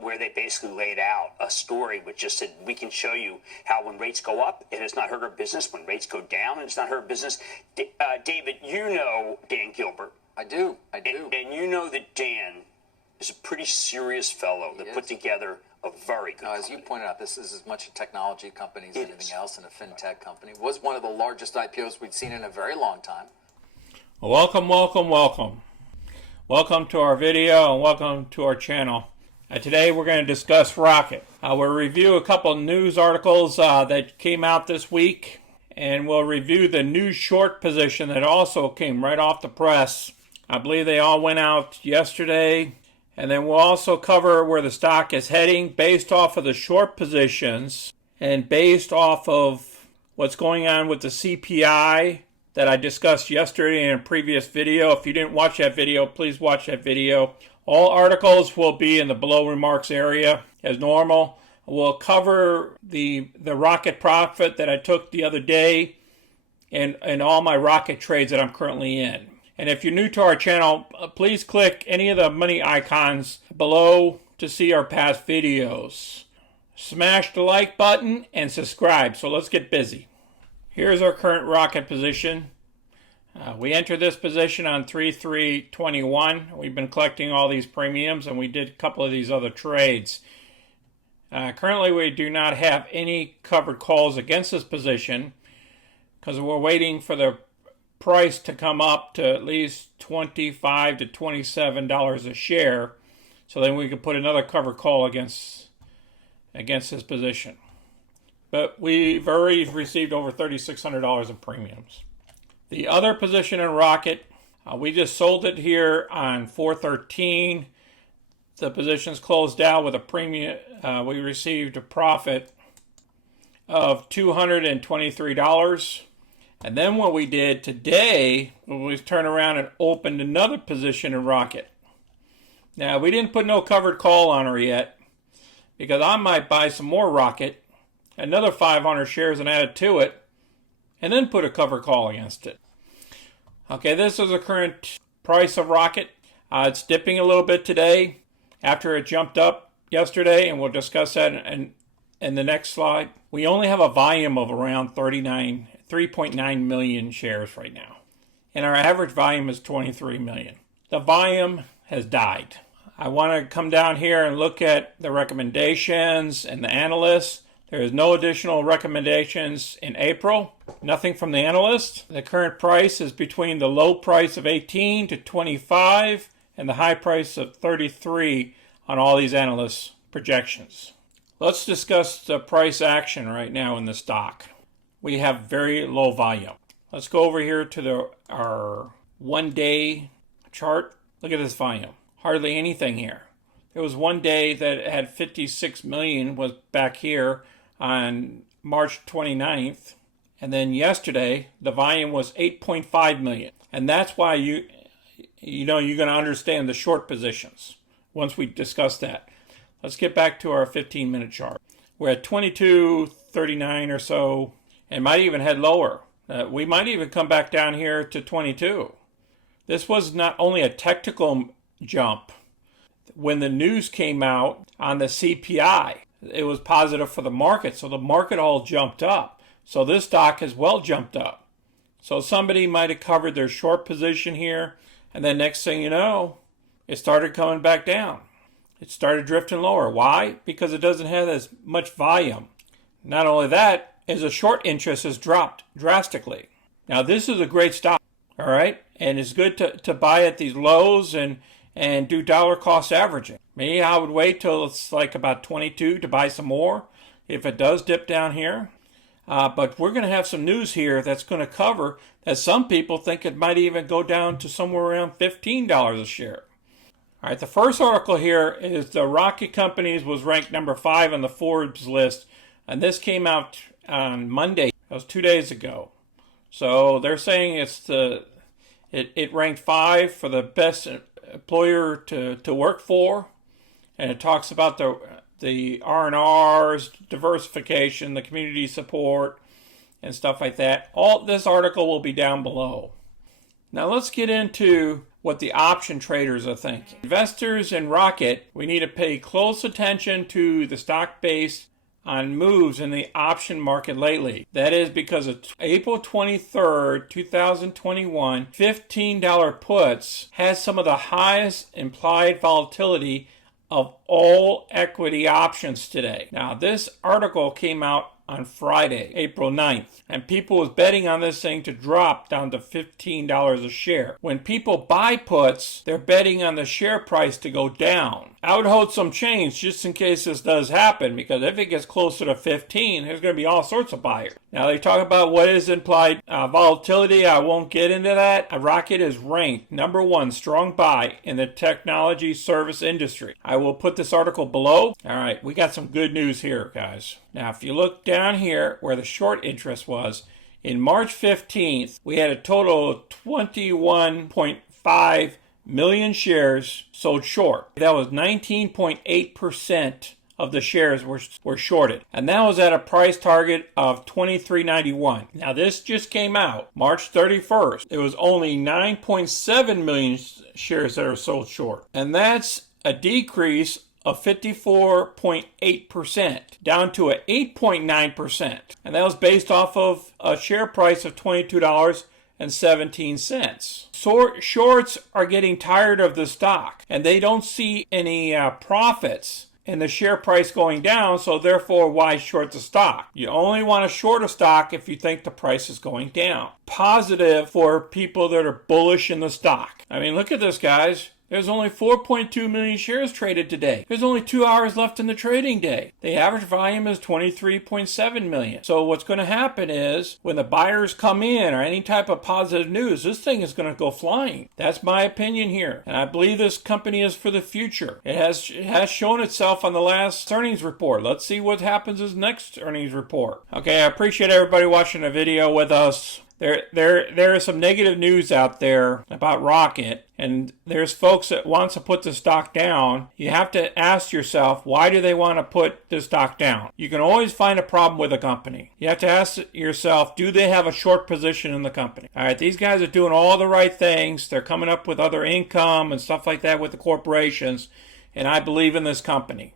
where they basically laid out a story which just said, we can show you how when rates go up, it has not hurt our business. When rates go down, it's not hurt our business. David, you know Dan Gilbert. I do. And you know that Dan is a pretty serious fellow that put together a very good company. As you pointed out, this is as much a technology company as anything else, and a fintech company. It was one of the largest IPOs we'd seen in a very long time. Welcome, welcome, welcome. Welcome to our video and welcome to our channel. Today we're going to discuss Rocket. We'll review a couple of news articles that came out this week, and we'll review the new short position that also came right off the press. I believe they all went out yesterday. And then we'll also cover where the stock is heading based off of the short positions and based off of what's going on with the CPI that I discussed yesterday in a previous video. If you didn't watch that video, please watch that video. All articles will be in the below remarks area as normal. We'll cover the Rocket profit that I took the other day and all my Rocket trades that I'm currently in. And if you're new to our channel, please click any of the money icons below to see our past videos. Smash the like button and subscribe. So let's get busy. Here's our current Rocket position. We entered this position on 3/3/21. We've been collecting all these premiums, and we did a couple of these other trades. Currently, we do not have any covered calls against this position because we're waiting for the price to come up to at least $25 to $27 a share, so then we could put another cover call against this position. But we've already received over $3,600 in premiums. The other position in Rocket, we just sold it here on 4/13. The position's closed out with a premium. We received a profit of $223. And then what we did today was turn around and opened another position in Rocket. Now, we didn't put no covered call on her yet because I might buy some more Rocket, another 500 shares and add it to it, and then put a cover call against it. Okay, this is the current price of Rocket. It's dipping a little bit today after it jumped up yesterday, and we'll discuss that in the next slide. We only have a volume of around 3.9 million shares right now. And our average volume is 23 million. The volume has died. I want to come down here and look at the recommendations and the analysts. There is no additional recommendations in April. Nothing from the analysts. The current price is between the low price of 18 to 25 and the high price of 33 on all these analysts' projections. Let's discuss the price action right now in the stock. We have very low volume. Let's go over here to our 1 day chart. Look at this volume. Hardly anything here. There was 1 day that had 56 million was back here on March 29th. And then yesterday, the volume was 8.5 million. And that's why you're going to understand the short positions once we discuss that. Let's get back to our 15-minute chart. We're at 22.39 or so. And might even head lower. We might even come back down here to 22. This was not only a technical jump. When the news came out on the CPI, it was positive for the market. So the market all jumped up. So this stock has well jumped up. So somebody might have covered their short position here. And then next thing you know, it started coming back down. It started drifting lower. Why? Because it doesn't have as much volume. Not only that, is a short interest has dropped drastically. Now this is a great stock, all right? And it's good to buy at these lows and do dollar cost averaging. Maybe I would wait till it's like about 22 to buy some more if it does dip down here. But we're going to have some news here that's going to cover that some people think it might even go down to somewhere around $15 a share. All right, the first article here is the Rocket Companies was ranked number 5 on the Forbes list. And this came out on Monday. That was 2 days ago. So they're saying it ranked 5 for the best employer to work for, and it talks about the R&Rs, diversification, the community support, and stuff like that. All this article will be down below. Now let's get into what the option traders are thinking. Investors in Rocket, we need to pay close attention to the stock base on moves in the option market lately. That is because of April 23rd, 2021, $15 puts has some of the highest implied volatility of all equity options today. Now, this article came out on Friday, April 9th, and people was betting on this thing to drop down to $15 a share. When people buy puts, they're betting on the share price to go down. I would hold some change just in case this does happen, because if it gets closer to 15, there's going to be all sorts of buyers. Now, they talk about what is implied volatility. I won't get into that. Rocket is ranked #1 strong buy in the technology service industry. I will put this article below. All right, we got some good news here, guys. Now, if you look down here where the short interest was, in March 15th, we had a total of 21.5 million shares sold short. That was 19.8% of the shares were shorted. And that was at a price target of $23.91. Now, this just came out March 31st. It was only 9.7 million shares that are sold short. And that's a decrease of 54.8%, down to a 8.9%. And that was based off of a share price of $22.17. Shorts are getting tired of the stock, and they don't see any profits in the share price going down, so therefore why short the stock? You only want to short a stock if you think the price is going down. Positive for people that are bullish in the stock. I mean, look at this, guys. There's only 4.2 million shares traded today. There's only 2 hours left in the trading day. The average volume is 23.7 million. So what's going to happen is when the buyers come in or any type of positive news, this thing is going to go flying. That's my opinion here. And I believe this company is for the future. It has shown itself on the last earnings report. Let's see what happens in next earnings report. Okay, I appreciate everybody watching the video with us. There is some negative news out there about Rocket, and there's folks that wants to put the stock down. You have to ask yourself, why do they want to put the stock down? You can always find a problem with a company. You have to ask yourself, do they have a short position in the company? All right, these guys are doing all the right things. They're coming up with other income and stuff like that with the corporations, and I believe in this company.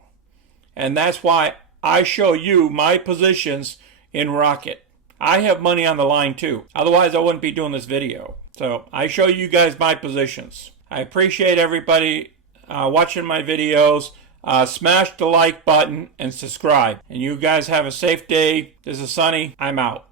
And that's why I show you my positions in Rocket. I have money on the line too. Otherwise, I wouldn't be doing this video. So I show you guys my positions. I appreciate everybody watching my videos. Smash the like button and subscribe. And you guys have a safe day. This is Sonny. I'm out.